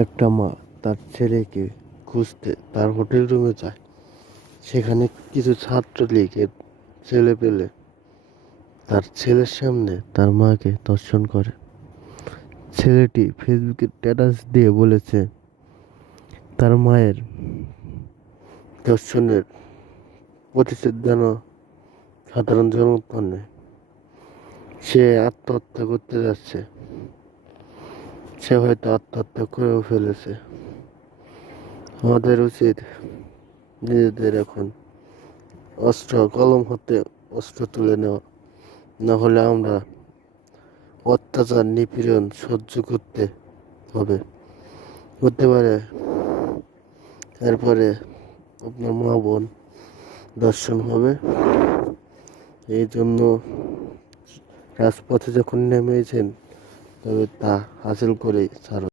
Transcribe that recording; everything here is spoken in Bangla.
একটা মা তার ছেলেকে খুঁজতে তার হোটেল রুমে যায়। সেখানে কিছু ছাত্রলীগের ছেলে পেলে তার ছেলের সামনে তার মাকে ধর্ষণ করে। ছেলেটি ফেসবুকে স্ট্যাটাস দিয়ে বলেছে তার মায়ের ধর্ষণের প্রতিশোধ যেন সাধারণ জনগণ নেয়। সে আত্মহত্যা করতে যাচ্ছে, সে হয়তো আত্মহত্যা করেও ফেলেছে। আমাদের উচিত নিজেদের এখন কলম হতে অস্ত্র তুলে নেওয়া, না হলে আমরা অত্যাচার নিপীড়ন সহ্য করতে হবে। হতে পারে এরপরে আপনার মা বোন ধর্ষণ হবে। এই জন্য রাজপথে যখন নেমেছেন তবে তা হাসিল করেই ছাড়ো।